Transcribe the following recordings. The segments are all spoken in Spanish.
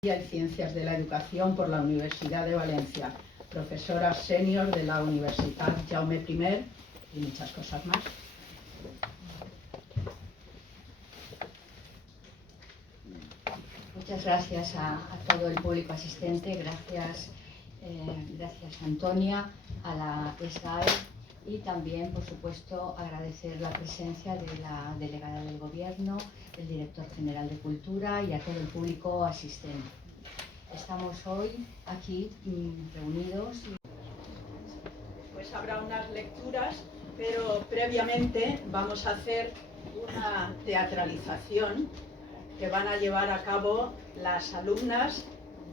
y Ciencias de la Educación por la Universidad de Valencia, profesora senior de la Universidad Jaume I y muchas cosas más. Muchas gracias a todo el público asistente, gracias Antonia, a la SGAE y también, por supuesto, agradecer la presencia de la delegada del Gobierno, el director general de Cultura y a todo el público asistente. Estamos hoy aquí reunidos. Pues habrá unas lecturas, pero previamente vamos a hacer una teatralización que van a llevar a cabo las alumnas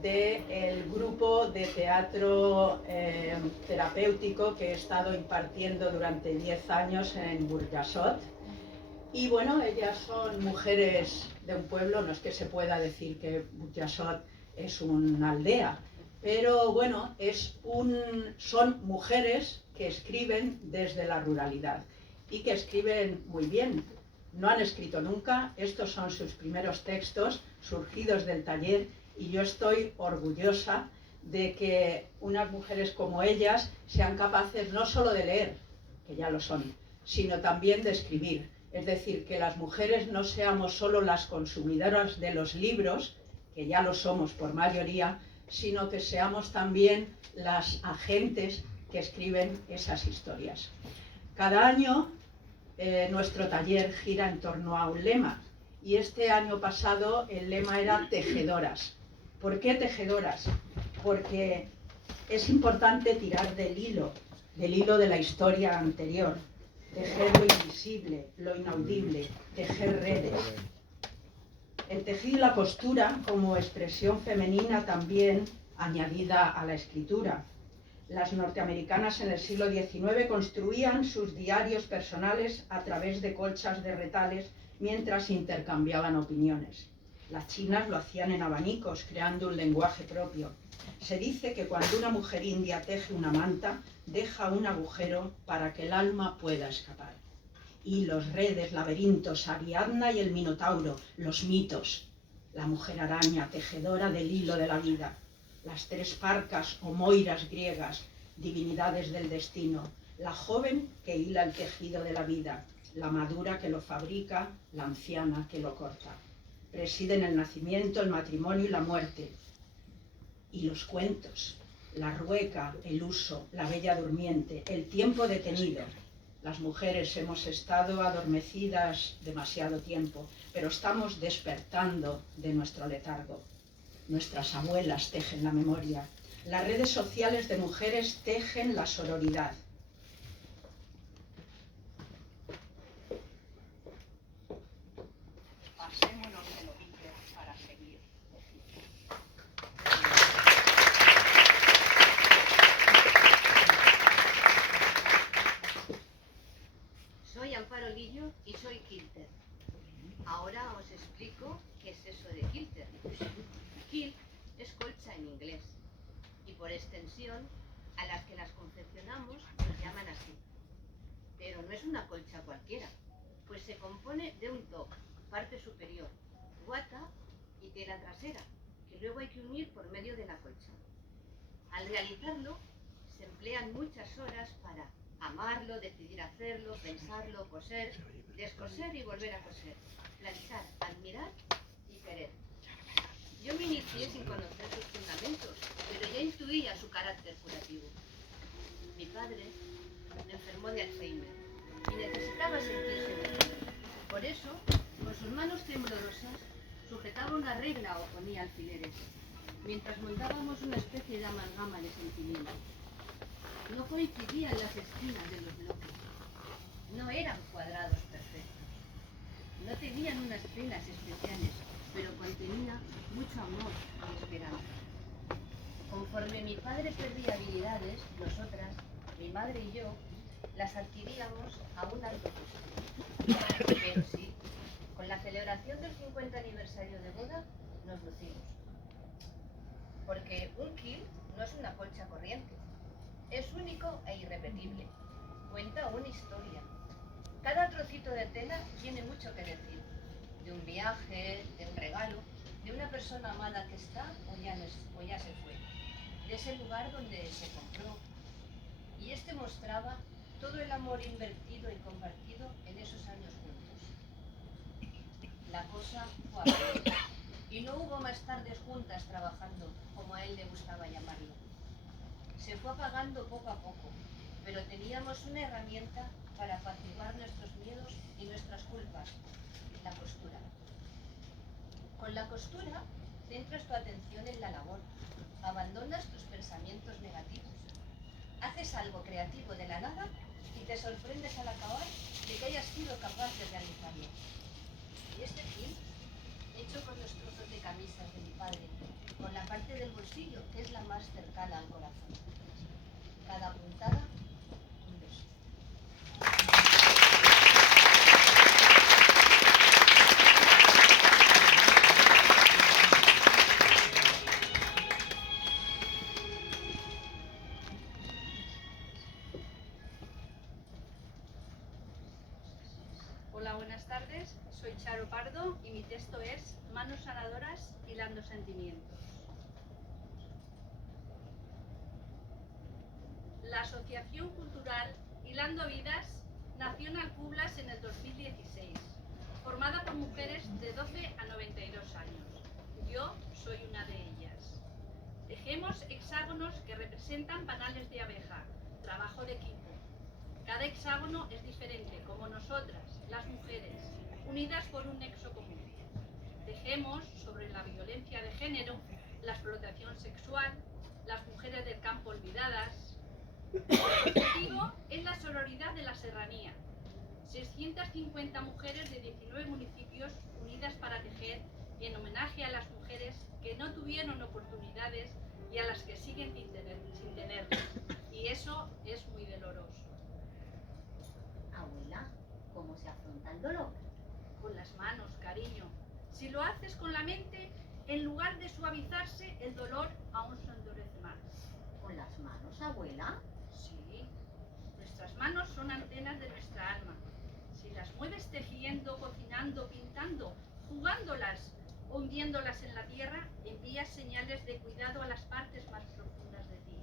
del grupo de teatro terapéutico que he estado impartiendo durante 10 años en Burjassot. Y bueno, ellas son mujeres de un pueblo, no es que se pueda decir que Burjassot es una aldea, pero bueno, son mujeres que escriben desde la ruralidad y que escriben muy bien. No han escrito nunca, estos son sus primeros textos surgidos del taller y yo estoy orgullosa de que unas mujeres como ellas sean capaces no solo de leer, que ya lo son, sino también de escribir. Es decir, que las mujeres no seamos solo las consumidoras de los libros, que ya lo somos por mayoría, sino que seamos también las agentes que escriben esas historias. Cada año nuestro taller gira en torno a un lema y este año pasado el lema era tejedoras. ¿Por qué tejedoras? Porque es importante tirar del hilo de la historia anterior, tejer lo invisible, lo inaudible, tejer redes. El tejido y la costura como expresión femenina también añadida a la escritura. Las norteamericanas en el siglo XIX construían sus diarios personales a través de colchas de retales mientras intercambiaban opiniones. Las chinas lo hacían en abanicos, creando un lenguaje propio. Se dice que cuando una mujer india teje una manta, deja un agujero para que el alma pueda escapar. Hilos, redes, laberintos, Ariadna y el Minotauro, los mitos. La mujer araña, tejedora del hilo de la vida. Las tres parcas o moiras griegas, divinidades del destino, la joven que hila el tejido de la vida, la madura que lo fabrica, la anciana que lo corta. Presiden el nacimiento, el matrimonio y la muerte. Y los cuentos, la rueca, el uso, la bella durmiente, el tiempo detenido. Las mujeres hemos estado adormecidas demasiado tiempo, pero estamos despertando de nuestro letargo. Nuestras abuelas tejen la memoria. Las redes sociales de mujeres tejen la sororidad. Pasémonos el ovillo para seguir. Soy Amparo Lillo y soy quilter. Ahora os explico qué es eso de quilter. Quilt es colcha en inglés y por extensión a las que las confeccionamos nos llaman así. Pero no es una colcha cualquiera, pues se compone de un top, parte superior, guata y tela trasera, que luego hay que unir por medio de la colcha. Al realizarlo se emplean muchas horas para amarlo, decidir hacerlo, pensarlo, coser, descoser y volver a coser, planchar, admirar y querer. Yo me inicié sin conocer sus fundamentos, pero ya intuía su carácter curativo. Mi padre enfermó de Alzheimer y necesitaba sentirse mejor. Por eso, con sus manos temblorosas, sujetaba una regla o ponía alfileres, mientras montábamos una especie de amalgama de sentimientos. No coincidían las esquinas de los bloques. No eran cuadrados perfectos. No tenían unas penas especiales, pero contenía mucho amor y esperanza. Conforme mi padre perdía habilidades, nosotras, mi madre y yo, las adquiríamos a un alto costo. Pero sí, con la celebración del 50 aniversario de boda, nos lucimos. Porque un kilt no es una colcha corriente. Es único e irrepetible. Cuenta una historia. Cada trocito de tela tiene mucho que decir. De un viaje, de un regalo, de una persona amada que está o ya, o ya se fue, de ese lugar donde se compró. Y este mostraba todo el amor invertido y compartido en esos años juntos. La cosa fue a peor, y no hubo más tardes juntas trabajando, como a él le gustaba llamarlo. Se fue apagando poco a poco, pero teníamos una herramienta para apaciguar nuestros miedos y nuestras culpas: la costura. Con la costura centras tu atención en la labor, abandonas tus pensamientos negativos, haces algo creativo de la nada y te sorprendes al acabar de que hayas sido capaz de realizarlo. Y este film, hecho con los trozos de camisas de mi padre, con la parte del bolsillo que es la más cercana al corazón. Cada puntada, un beso. Hola, buenas tardes. Soy Charo Pardo y mi texto es Manos sanadoras hilando sentimientos. La Asociación Cultural Hilando Vidas nació en Alcublas en el 2016, formada por mujeres de 12 a 92 años. Yo soy una de ellas. Tejemos hexágonos que representan panales de abeja, trabajo de equipo. Cada hexágono es diferente, como nosotras, las mujeres, unidas por un nexo común. Tejemos sobre la violencia de género, la explotación sexual, las mujeres del campo olvidadas. El objetivo es la sororidad de la serranía. 650 mujeres de 19 municipios unidas para tejer en homenaje a las mujeres que no tuvieron oportunidades y a las que siguen sin tenerlas. Y eso es muy doloroso. Abuela, ¿cómo se afronta el dolor? Con las manos, cariño. Si lo haces con la mente, en lugar de suavizarse, el dolor aún se endurece más. ¿Con las manos, abuela? Sí, nuestras manos son antenas de nuestra alma. Si las mueves tejiendo, cocinando, pintando, jugándolas o hundiéndolas en la tierra, envías señales de cuidado a las partes más profundas de ti.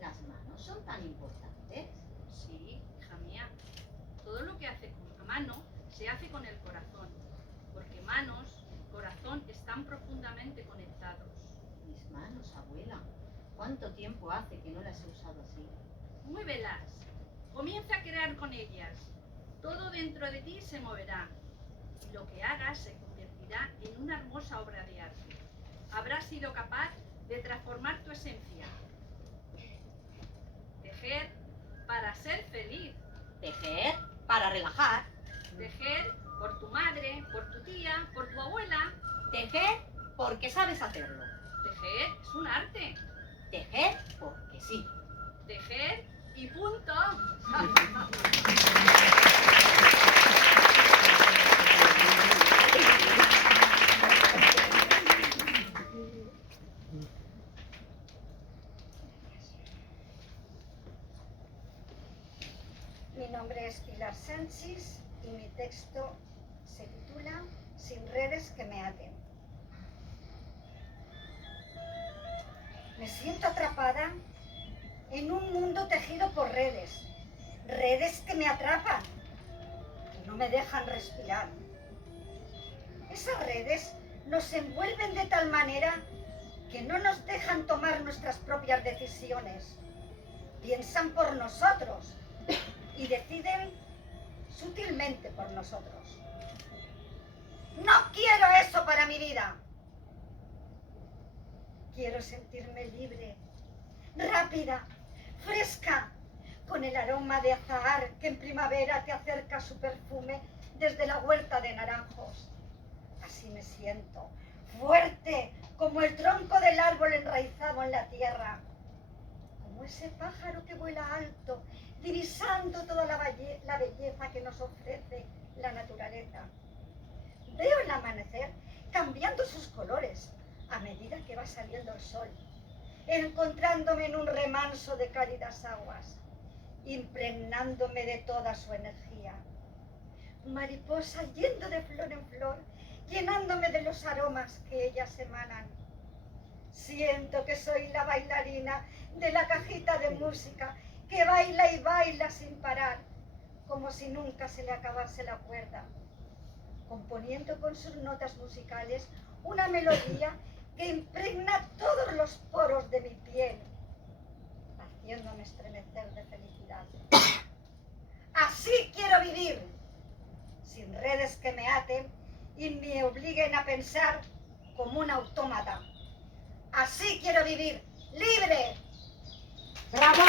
¿Las manos son tan importantes? Sí, hija mía. Todo lo que hace con la mano se hace con el corazón, porque manos y corazón están profundamente conectados. Mis manos, abuela. ¿Cuánto tiempo hace que no las he usado así? Muévelas, comienza a crear con ellas. Todo dentro de ti se moverá. Y lo que hagas se convertirá en una hermosa obra de arte. Habrás sido capaz de transformar tu esencia. Tejer para ser feliz. Tejer para relajar. Tejer por tu madre, por tu tía, por tu abuela. Tejer porque sabes hacerlo. Tejer es un arte. Tejer porque sí. Tejer y punto. Mi nombre es Pilar Sánchez y mi texto se titula Sin redes que me aten. Me siento atrapada en un mundo tejido por redes, redes que me atrapan y no me dejan respirar. Esas redes nos envuelven de tal manera que no nos dejan tomar nuestras propias decisiones. Piensan por nosotros y deciden sutilmente por nosotros. No quiero eso para mi vida. Quiero sentirme libre, rápida, fresca, con el aroma de azahar que en primavera te acerca su perfume desde la huerta de naranjos. Así me siento, fuerte como el tronco del árbol enraizado en la tierra, como ese pájaro que vuela alto, divisando toda la belleza que nos ofrece la naturaleza. Veo el amanecer cambiando sus colores a medida que va saliendo el sol, encontrándome en un remanso de cálidas aguas, impregnándome de toda su energía. Mariposa yendo de flor en flor, llenándome de los aromas que ellas emanan. Siento que soy la bailarina de la cajita de música que baila y baila sin parar, como si nunca se le acabase la cuerda, componiendo con sus notas musicales una melodía que impregna todos los poros de mi piel, haciéndome estremecer de felicidad. Así quiero vivir, sin redes que me aten y me obliguen a pensar como un autómata. Así quiero vivir, libre. ¡Bravo!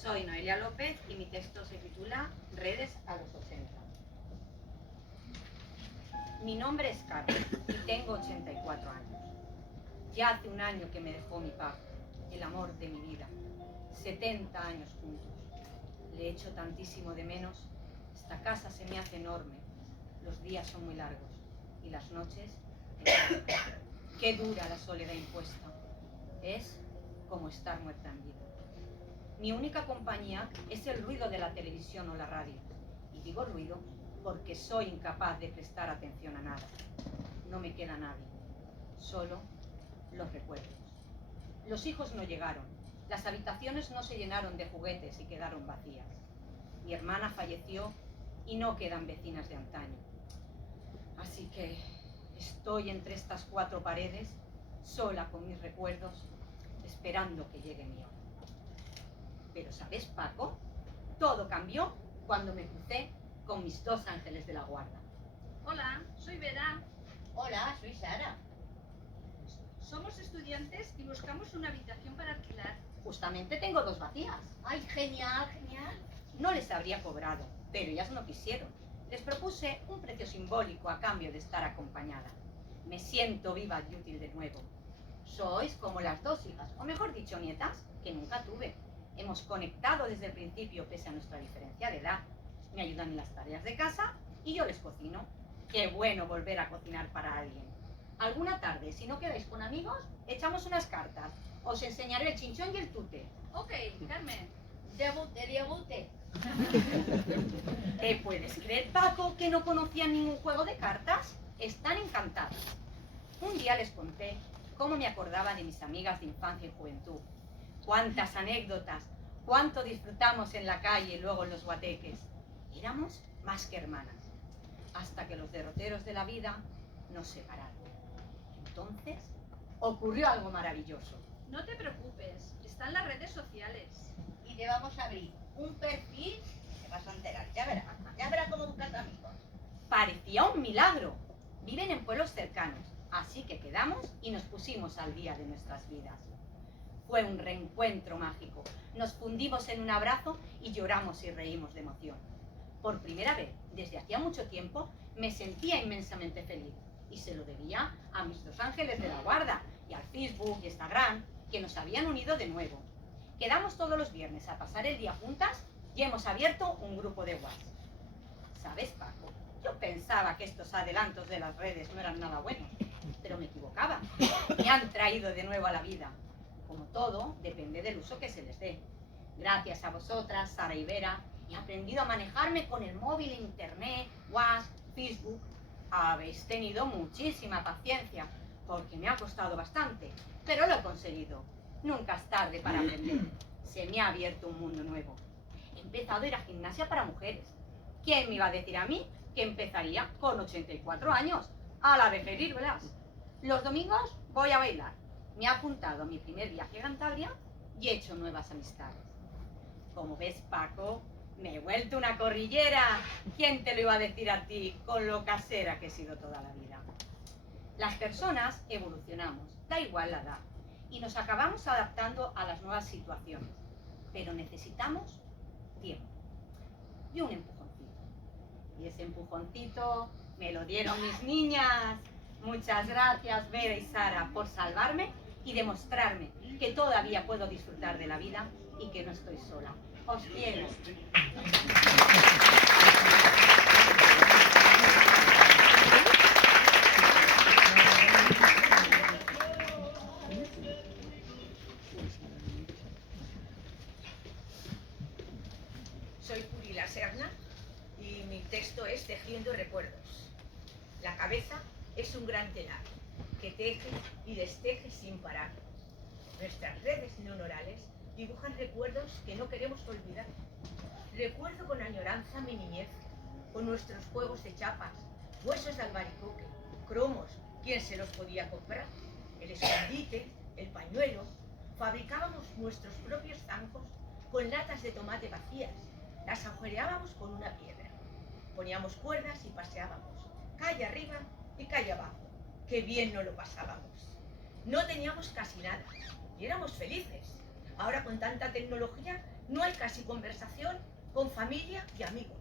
Soy Noelia López y mi texto se titula Redes a los 80. Mi nombre es Carmen y tengo 84 años. Ya hace un año que me dejó mi papá, el amor de mi vida. 70 años juntos. Le echo tantísimo de menos. Esta casa se me hace enorme. Los días son muy largos y las noches eternas. Qué dura la soledad impuesta. Es como estar muerta en vida. Mi única compañía es el ruido de la televisión o la radio. Y digo ruido porque soy incapaz de prestar atención a nada. No me queda nadie, solo los recuerdos. Los hijos no llegaron, las habitaciones no se llenaron de juguetes y quedaron vacías. Mi hermana falleció y no quedan vecinas de antaño. Así que estoy entre estas 4 paredes, sola con mis recuerdos, esperando que llegue mi hora. Pero ¿sabes, Paco? Todo cambió cuando me crucé con mis 2 ángeles de la guarda. Hola, soy Vera. Hola, soy Sara. Somos estudiantes y buscamos una habitación para alquilar. Justamente tengo 2 vacías. Ay, genial, genial. No les habría cobrado, pero ellas no quisieron. Les propuse un precio simbólico a cambio de estar acompañada. Me siento viva y útil de nuevo. Sois como las 2 hijas, o mejor dicho, nietas, que nunca tuve. Hemos conectado desde el principio pese a nuestra diferencia de edad. Me ayudan en las tareas de casa y yo les cocino. Qué bueno volver a cocinar para alguien. Alguna tarde, si no quedáis con amigos, echamos unas cartas. Os enseñaré el chinchón y el tute. Ok, Carmen. Debute. ¿Te puedes creer, Paco, que no conocían ningún juego de cartas? Están encantadas. Un día les conté cómo me acordaba de mis amigas de infancia y juventud. Cuántas anécdotas, cuánto disfrutamos en la calle y luego en los guateques. Éramos más que hermanas, hasta que los derroteros de la vida nos separaron. Entonces, ocurrió algo maravilloso. No te preocupes, están las redes sociales. Y te vamos a abrir un perfil, te vas a enterar. Ya verás cómo buscas amigos. Parecía un milagro. Viven en pueblos cercanos, así que quedamos y nos pusimos al día de nuestras vidas. Fue un reencuentro mágico. Nos fundimos en un abrazo y lloramos y reímos de emoción. Por primera vez, desde hacía mucho tiempo, me sentía inmensamente feliz. Y se lo debía a mis 2 ángeles de la guarda y al Facebook y Instagram, que nos habían unido de nuevo. Quedamos todos los viernes a pasar el día juntas y hemos abierto un grupo de WhatsApp. ¿Sabes, Paco? Yo pensaba que estos adelantos de las redes no eran nada buenos, pero me equivocaba. Me han traído de nuevo a la vida. Como todo, depende del uso que se les dé. Gracias a vosotras, Sara y Vera, he aprendido a manejarme con el móvil, internet, WhatsApp, Facebook. Habéis tenido muchísima paciencia, porque me ha costado bastante, pero lo he conseguido. Nunca es tarde para aprender. Se me ha abierto un mundo nuevo. He empezado a ir a gimnasia para mujeres. ¿Quién me iba a decir a mí que empezaría con 84 años? A la vejez, ¿verdad? Los domingos voy a bailar. Me he apuntado a mi primer viaje a Cantabria y he hecho nuevas amistades. Como ves, Paco, me he vuelto una corrillera. ¿Quién te lo iba a decir a ti con lo casera que he sido toda la vida? Las personas evolucionamos, da igual la edad, y nos acabamos adaptando a las nuevas situaciones. Pero necesitamos tiempo y un empujoncito. Y ese empujoncito me lo dieron mis niñas. Muchas gracias, Vera y Sara, por salvarme y demostrarme que todavía puedo disfrutar de la vida y que no estoy sola. Os quiero. Soy Purila Serna y mi texto es Tejiendo recuerdos. La cabeza es un gran telar que teje y desteje sin parar. Nuestras redes neuronales dibujan recuerdos que no queremos olvidar. Recuerdo con añoranza mi niñez, con nuestros juegos de chapas, huesos de albaricoque, cromos, ¿quién se los podía comprar? El escondite, el pañuelo. Fabricábamos nuestros propios zancos con latas de tomate vacías. Las agujereábamos con una piedra. Poníamos cuerdas y paseábamos, calle arriba y calle abajo. ¡Qué bien nos lo pasábamos! No teníamos casi nada y éramos felices. Ahora con tanta tecnología no hay casi conversación con familia y amigos.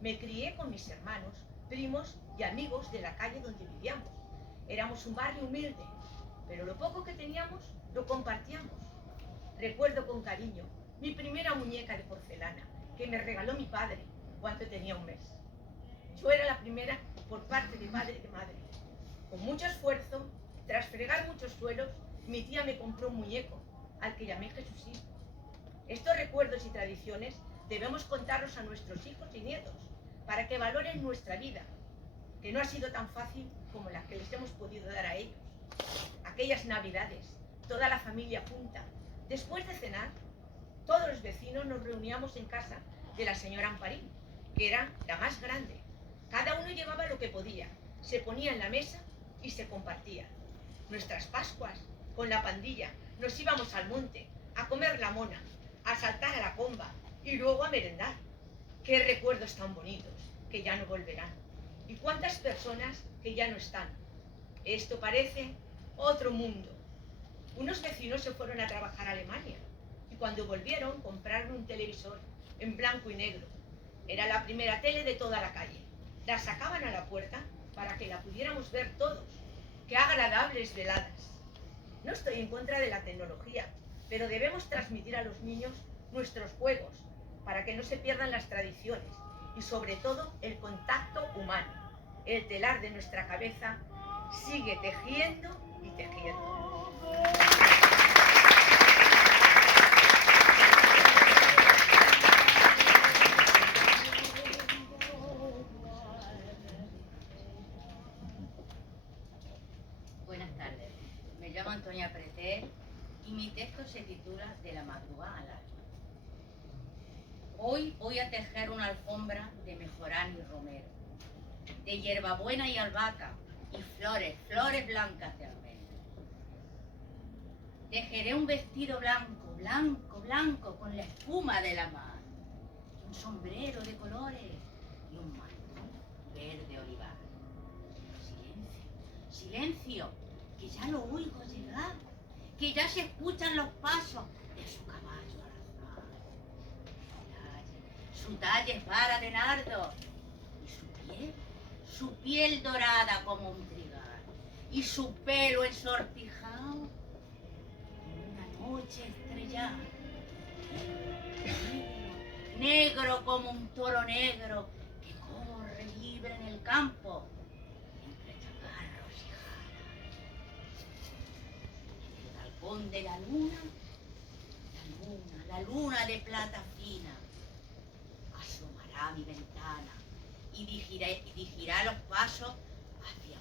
Me crié con mis hermanos, primos y amigos de la calle donde vivíamos. Éramos un barrio humilde, pero lo poco que teníamos lo compartíamos. Recuerdo con cariño mi primera muñeca de porcelana que me regaló mi padre cuando tenía un mes. Yo era la primera por parte de padre y de madre. Con mucho esfuerzo, tras fregar muchos suelos, mi tía me compró un muñeco, al que llamé Jesucito. Estos recuerdos y tradiciones debemos contarlos a nuestros hijos y nietos, para que valoren nuestra vida, que no ha sido tan fácil como la que les hemos podido dar a ellos. Aquellas navidades, toda la familia junta, después de cenar, todos los vecinos nos reuníamos en casa de la señora Amparín, que era la más grande. Cada uno llevaba lo que podía, se ponía en la mesa y se compartía. Nuestras Pascuas, con la pandilla, nos íbamos al monte, a comer la mona, a saltar a la comba y luego a merendar. Qué recuerdos tan bonitos, que ya no volverán. Y cuántas personas que ya no están. Esto parece otro mundo. Unos vecinos se fueron a trabajar a Alemania y cuando volvieron compraron un televisor en blanco y negro. Era la primera tele de toda la calle. La sacaban a la puerta para que la pudiéramos ver todos. ¡Qué agradables veladas! No estoy en contra de la tecnología, pero debemos transmitir a los niños nuestros juegos para que no se pierdan las tradiciones y sobre todo el contacto humano. El telar de nuestra cabeza sigue tejiendo y tejiendo. Buenas tardes, me llamo Antonia Pretel y mi texto se titula De la madrugada al alba. Hoy voy a tejer una alfombra de mejorán y romero, de hierbabuena y albahaca y flores, flores blancas de almendra. Tejeré un vestido blanco, blanco, blanco, con la espuma de la mar, y un sombrero de colores y un mantón verde olivar. Silencio, silencio, que ya lo oigo llegar, que ya se escuchan los pasos de su caballo alazán. Su talle es vara de nardo, y su piel dorada como un trigal, y su pelo ensortijado en una noche estrellada. Negro como un toro negro que corre libre en el campo, entre chaparros y jaras. En el balcón de la luna de plata fina, asomará a mi ventana y dirigirá los pasos hacia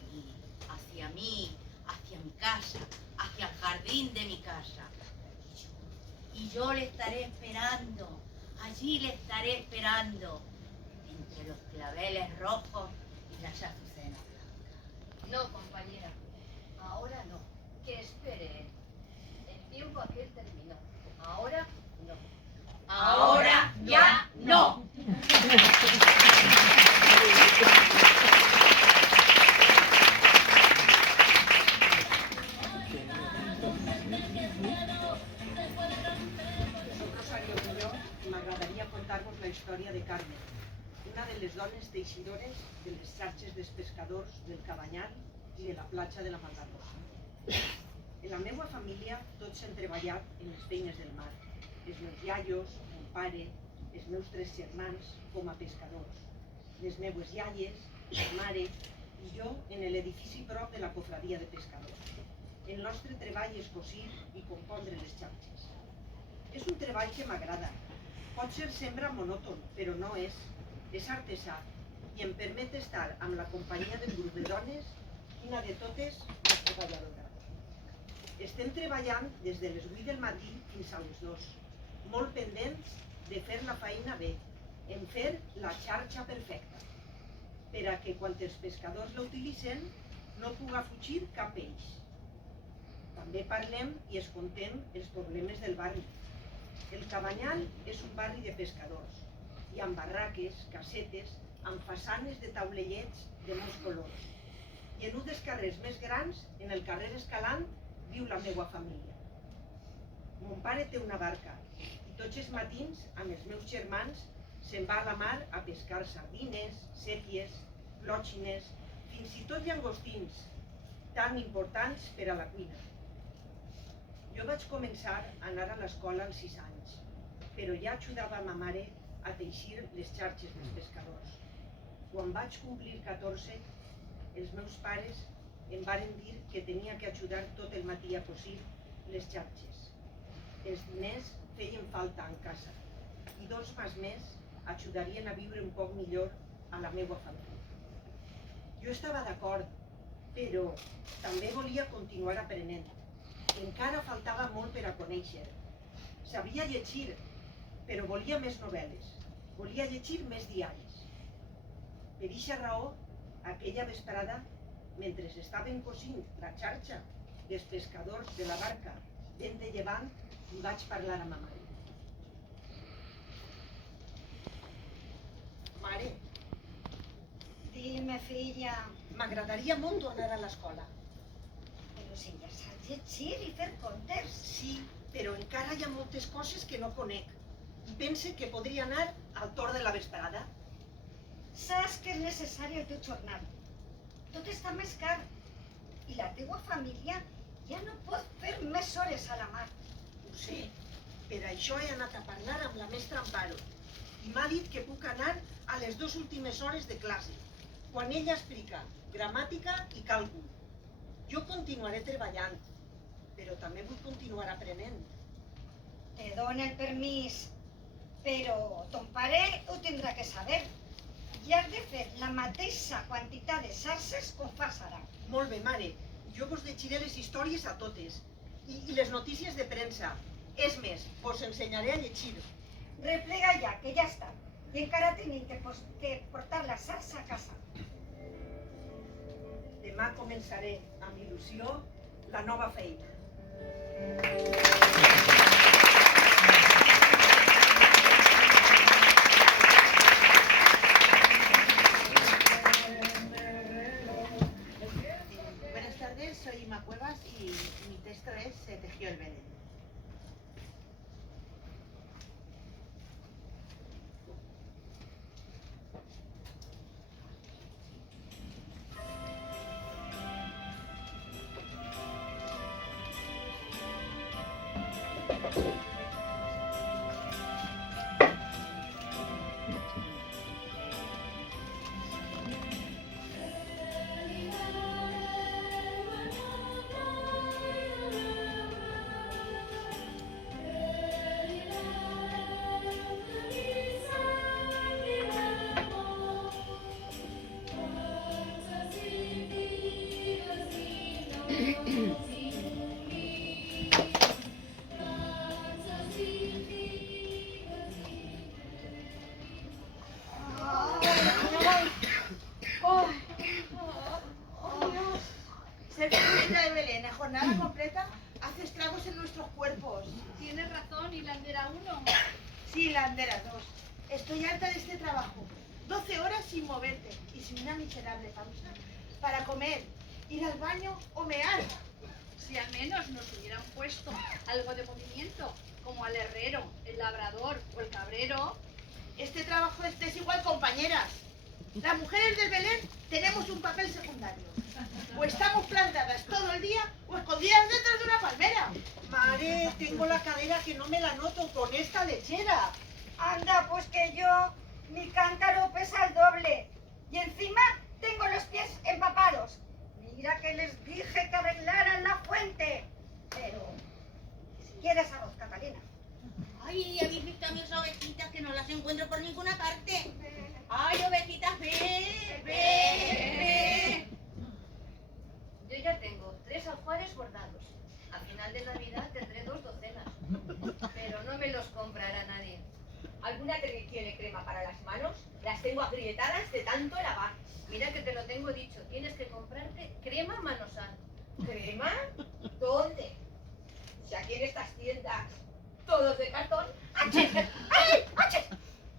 mí, hacia mi casa, hacia el jardín de mi casa. Y yo le estaré esperando, allí le estaré esperando, entre los claveles rojos y las azucenas blancas. No, compañera, ahora no, que espere él. El tiempo aquel terminó, ahora no. Ahora ya no. Rosario Muñoz, m'agradaria contar-vos la història de Carmen, una de les dones teixidores de les xarxes dels pescadors del Cabanyal i de la platja de la Malvarrosa. En la meva família tots hem treballat en les feines del mar. Els meus iaios, mon pare, els meus 3 germans com a pescadors, les meues iaies, la mare i jo en l'edifici prop de la cofradia de pescadors. El nostre treball és cosir i compondre les xarxes. És un treball que m'agrada, Pot ser sembra monòton, però no és. És artesà i em permet estar amb la companyia d'un grup de dones, una de totes més treballadora. Estem treballant des de les 8 del matí fins a les 2, molt pendents de fer la feina bé, en fer la xarxa perfecta, per a que quan els pescadors la utilitzen no puga fugir cap peix. També parlem i es contem els problemes del barri. El Cabanyal és un barri de pescadors, i amb barraques, casetes, amb façanes de taulellets de molts colors. I en un dels carrers més grans, en el carrer Escalant, viu la meva família. Mon pare té una barca i tots els matins, amb els meus germans, se'n va a la mar a pescar sardines, sèpies, plòtxines, fins i tot llangostins, tan importants per a la cuina. Jo vaig començar a anar a l'escola als 6 anys, però ja ajudava ma mare a teixir les xarxes dels pescadors. Quan vaig complir 14, els meus pares em varen dir que tenia que ajudar tot el matí a cosir les xarxes. Els diners feien falta en casa i 2 mesos més ajudarien a viure un poc millor a la meva família. Jo estava d'acord, però també volia continuar aprenent. Encara faltava molt per a conèixer. Sabia llegir, però volia més novel·les. Volia llegir més diaris. Per eixa raó, aquella vesprada, mentre estaven cosint la xarxa dels pescadors de la barca vent de llevant, vaig parlar amb ma mare. Mare, Dime, filla, m'agradaria molt tornar a l'escola. però si ja saps llegir i fer comptes. Sí, però encara hi ha moltes coses que no conec. I pense que podria anar al torn de la vesprada. Saps que és necessari el teu jornal. Tot està més car. I la teua família ja no pot fer més hores a la mar. Ho sé, per això he anat a parlar amb la mestra Amparo. I m'ha dit que puc anar a les 2 últimes hores de classe, quan ella explica gramàtica i càlcul. Jo continuaré treballant, però també vull continuar aprenent. Te dona el permís, però ton pare ho tindrà que saber. I has de fer la mateixa quantitat de xarxes com fas ara. Molt bé, mare. Jo vos llegiré les històries a totes. I les notícies de premsa. És més, vos ensenyaré a llegir. Replega ja, que ja està. I encara tenim que portar la xarxa a casa. Demà començaré amb il·lusió la nova feina. Buenas tardes, soy Ima Cuevas y mi texto es Se tejió el Belén. Ser pequeña de Belén en jornada completa hace estragos en nuestros cuerpos. Tienes razón, y la Landera 1. Sí, Landera 2. Estoy harta de este trabajo. 12 horas sin moverte y sin una miserable pausa para comer, ir al baño o mear. Si al menos nos hubieran puesto algo de movimiento, como al herrero, el labrador o el cabrero. Este trabajo es desigual, compañeras. Las mujeres del Belén tenemos un papel secundario. O estamos plantadas todo el día o escondidas detrás de una palmera. Mare, tengo la cadera que no me la noto con esta lechera. Anda, pues que yo, mi cántaro pesa el doble. Y encima tengo los pies empapados. Mira que les dije que arreglaran la fuente. Pero, si quieres arroz, Catalina. Ay, ¿habéis visto a mis ovejitas que no las encuentro por ninguna parte? Ay, ovejitas, ve, ve. Yo ya tengo 3 aljuares bordados. Al final de Navidad tendré 2 docenas. Pero no me los comprará nadie. ¿Alguna tiene crema para las manos? Las tengo agrietadas de tanto lavar. Mira que te lo tengo dicho. Tienes que comprarte crema Manosal. ¿Crema? ¿Dónde? Si aquí en estas tiendas todos de cartón. ¡Achis! ¡Ay! ¡Achis!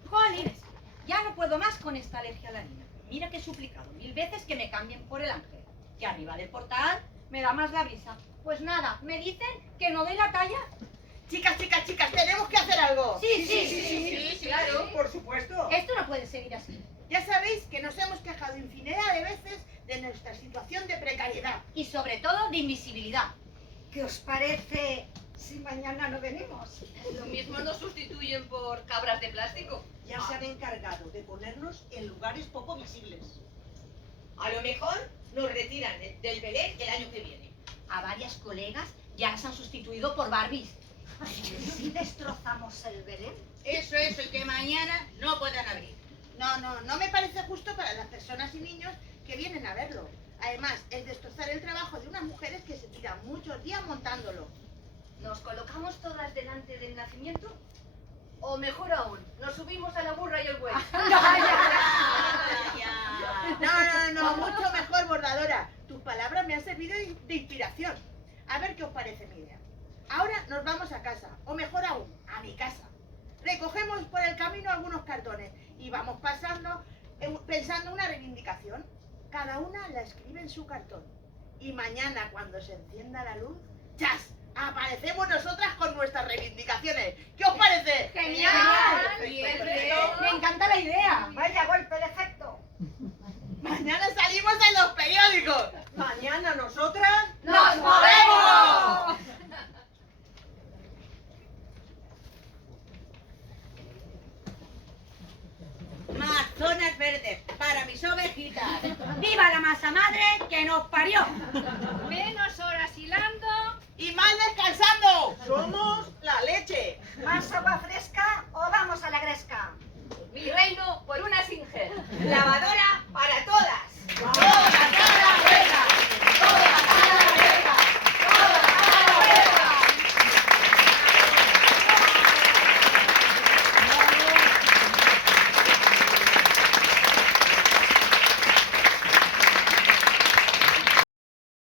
¡Jolines! Ya no puedo más con esta alergia a la niña. Mira que he suplicado 1000 veces que me cambien por el Ángel, que arriba del portal me da más la brisa. Pues nada, me dicen que no doy la talla. Chicas, tenemos que hacer algo. Sí, claro. Por supuesto. Esto no puede seguir así. Ya sabéis que nos hemos quejado infinidad de veces de nuestra situación de precariedad. Y sobre todo de invisibilidad. ¿Qué os parece si mañana no venimos? Lo mismo nos sustituyen por cabras de plástico. Ya se han encargado de ponernos en lugares poco visibles. A lo mejor nos retiran del Belén el año que viene. A varias colegas ya las han sustituido por Barbies. Si destrozamos el Belén. Eso es el que mañana no puedan abrir. No me parece justo para las personas y niños que vienen a verlo. Además, es destrozar el trabajo de unas mujeres que se tiran muchos días montándolo. ¿Nos colocamos todas delante del nacimiento? O mejor aún, nos subimos a la burra y el buey. No, mucho mejor, bordadora. Tus palabras me han servido de inspiración. A ver qué os parece mi idea. Ahora nos vamos a casa, o mejor aún, a mi casa. Recogemos por el camino algunos cartones y vamos pensando una reivindicación. Cada una la escribe en su cartón. Y mañana, cuando se encienda la luz, ¡chas! Aparecemos nosotras con nuestras reivindicaciones. ¿Qué os parece? ¡Genial! Perfecto. Me encanta la idea. Vaya golpe de efecto. Mañana salimos en los periódicos. Mañana nosotras ¡Nos movemos! Más zonas verdes para mis ovejitas. ¡Viva la masa madre que nos parió! Menos horas hilando. Y más descansando.